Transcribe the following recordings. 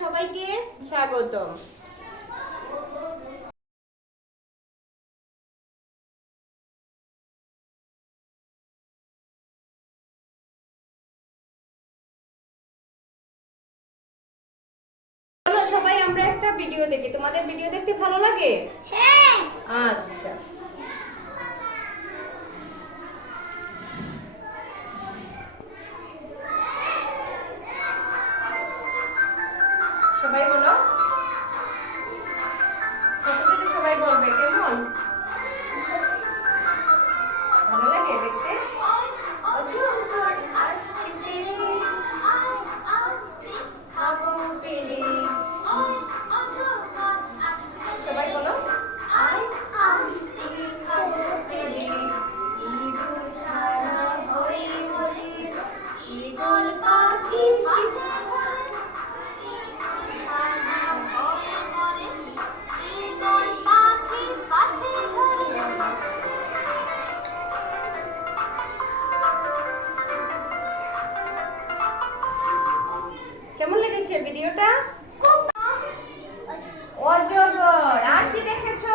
সবাইকে স্বাগতম। চলো সবাই আমরা একটা ভিডিও দেখি। তোমাদের ভিডিও দেখতে ভালো লাগে? হ্যাঁ। আচ্ছা, সবাই বলো, সাথে সাথে সবাই বলবে কেমন ভালো লাগে দেখতে। সবাই বলো, কেমন লেগেছে ভিডিওটা? অজগর, আর কি দেখেছো?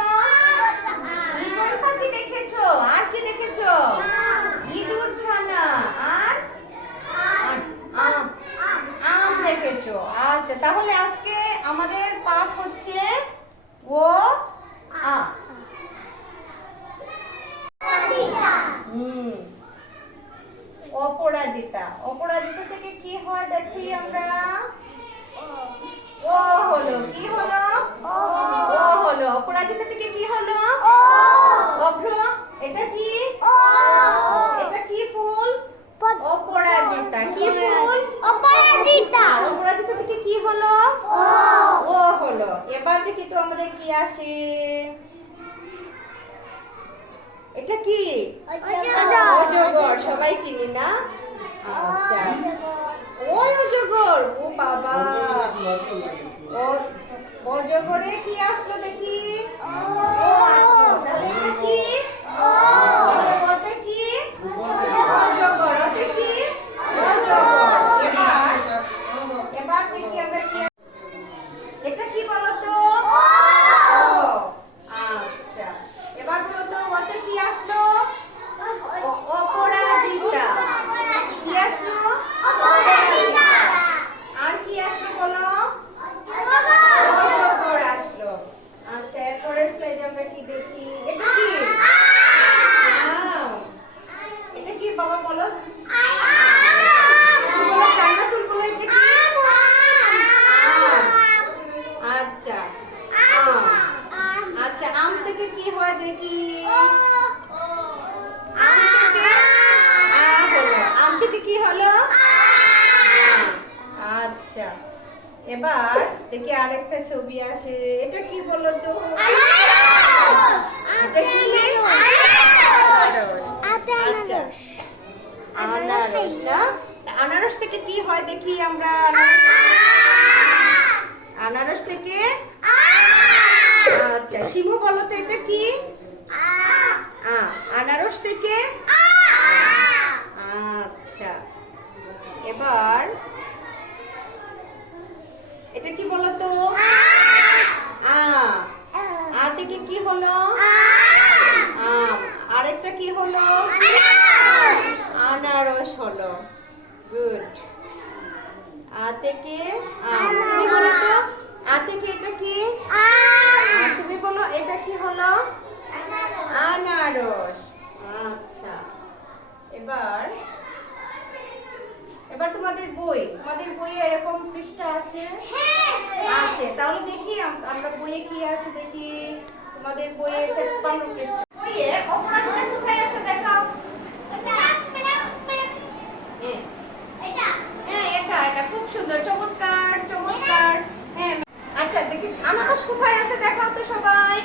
ঈগল পাখি দেখেছো? আর কি দেখেছো? ইঁদুর ছানা, আর আম দেখেছো। আচ্ছা, তাহলে আজকে আমাদের পাঠ হচ্ছে ও আ। অপরাজিতা। অপরাজিতা থেকে কি হয় দেখি আমরা। ও হলো, কি হলো? ও হলো। অপরাজিতা থেকে কি হলো? অভ্র। এটা কি? এটা কি ফুল? অপরাজিতা। কি ফুল? অপরাজিতা। অপরাজিতা থেকে কি হলো? ও হলো। এবার দেখি তো আমাদের কি আসে। এটা কি? অজগর। সবাই চিনি না? আচ্ছা, ওই অজগর। ও বাবা, অজগরে কি আসলো দেখি? ও আসলো। তাহলে এটা কি? ওতে কি? অজগর। ওতে কি? অজগর। এবার দেখি আমরা কি। এটা কি বলো তো? আচ্ছা, এবার বলো তো ওতে কি আসলো? অপরাজিতা। কি আসলো? অপরাজিতা। আর কি আসলো বলো? অজগর আসলো। আচ্ছা, এরপরের স্লাইডে আমরা কি দেখি? এটা কি? আম। এটা কি বাবা বলো? তুমি বলো, জান্নাতুল বলো, এটা কি? আম। আচ্ছা, আম। আচ্ছা, আম থেকে কি হয় দেখি? আম থেকে হলো। আম থেকে কি হলো? আচ্ছা, এবার দেখি আরেকটা ছবি আসে। এটা কি বলো তো? এটা কি? আচ্ছা, আনারস না? আনারস থেকে কি হয় দেখি আমরা? আনারস থেকে আচ্ছা, শিমু বলো তো এটা কি? আনারস থেকে আচ্ছা, এবার এটা কি বলো তো? আ থেকে কি হলো? আম। আরেকটা কি হলো? আনারস হলো। গুড। আ থেকে আম। তুমি বলো তো, আ থেকে এটা কি? তুমি বলো, এটা কি হলো? আনারস। আচ্ছা, এবার তোমাদের বইয়ে এরকম পৃষ্ঠা আছে? আছে, তাহলে দেখি আমরা বইয়ে কি আছে দেখি। তোমাদের বইয়ে ৫৩ পৃষ্ঠা। বইয়ে অপরাজিতা কোথায় আছে দেখাও। হ্যাঁ, এটা খুব সুন্দর, চমৎকার চমৎকার। হ্যাঁ, আচ্ছা দেখি আনারস কোথায় আছে দেখাও তো সবাই।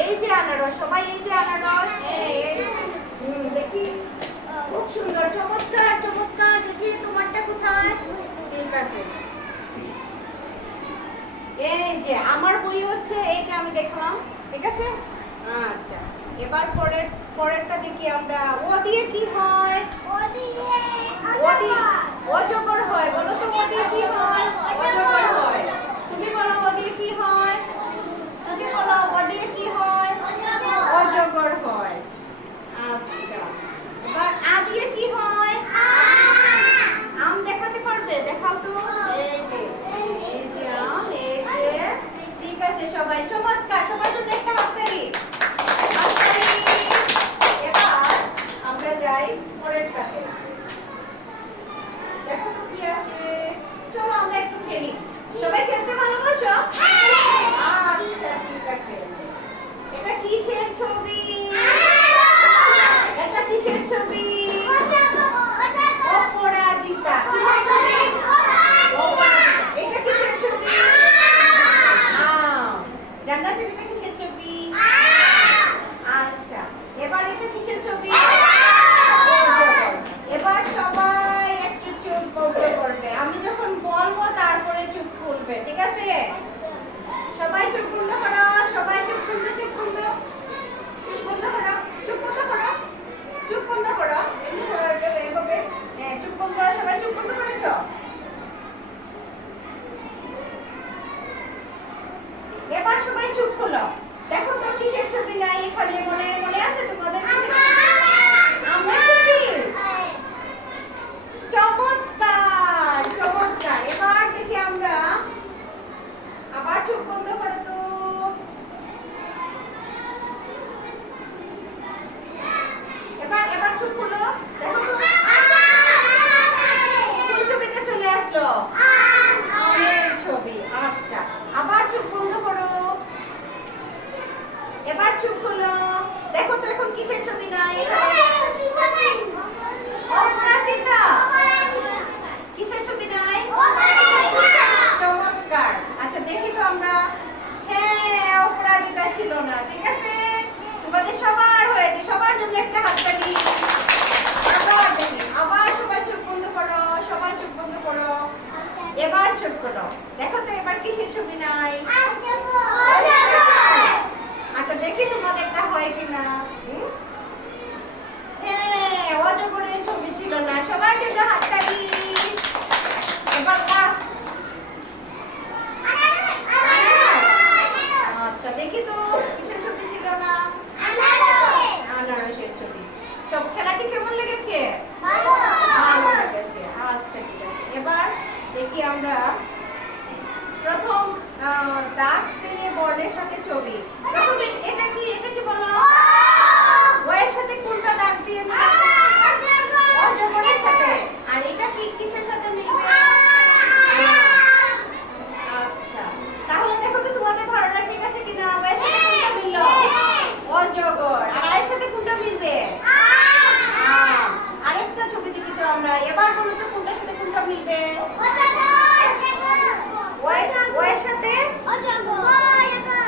এই যে আনারস, সবাই এই যে আনারস। দেখি, খুব সুন্দর, চমৎকার চমৎকার। দেখি তোমারটা কোথায়? ঠিক আছে, এই যে আমার বই হচ্ছে এই যে আমি দেখলাম। ঠিক আছে, আচ্ছা, এবার পরেরটা দেখি আমরা। ও দিয়ে কি হয়? ও দিয়ে অজগর হয়। বলো তো ও দিয়ে কি হয়? স্ক্রিনশট করো। দেখো তো এবার কিসের ছবি নাই? আচ্ছা দেখি তোমাদেরটা হয় কিনা। হ্যাঁ, অজগরের ছবি ছিল না। সবার জন্য হাততালি। এবার লাস্ট। আচ্ছা দেখি তো কিসের ছবি ছিল না? আনারসের ছবি। সব খেলাটি কেমন লেগেছে? ভালো লেগেছে। আচ্ছা ঠিক আছে। এবার দেখি আমরা প্রথম দাগ দিয়ে বর্ণের সাথে ছবি। প্রথম এটা কি বলো? ওয়ের সাথে কোনটা দাগ দিয়ে মিলাবে? অজগরের সাথে। আর এটা কি কিসের সাথে মিলবে? আচ্ছা তাহলে দেখো তো তোমাদের ধারণা ঠিক আছে কিনা? ওয়ের সাথে কোনটা মিললো? অজগর। আর আয়ের সাথে কোনটা মিলবে? আরেকটা ছবি দেখি তো আমরা। এবার বলো তো কোনটার সাথে কোনটা মিলবে? ওয়ের সাথে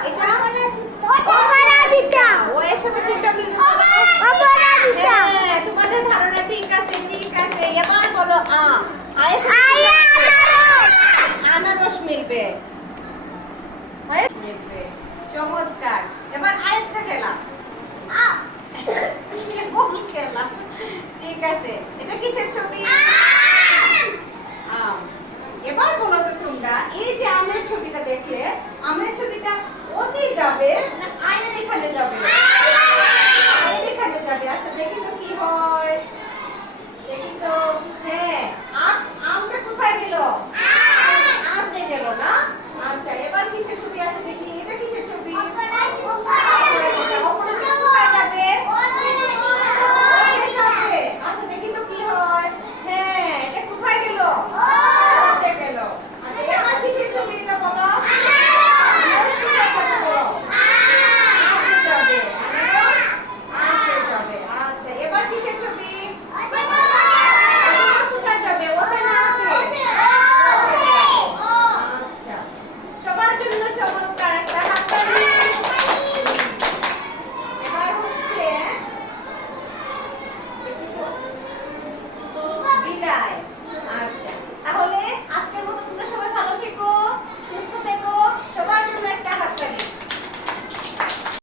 এটা ওয়ের সাথে কোনটা মিলবে? হ্যাঁ, তোমাদের ধারণা ঠিক আছে ঠিক আছে। এবার বলো আয়ের সাথে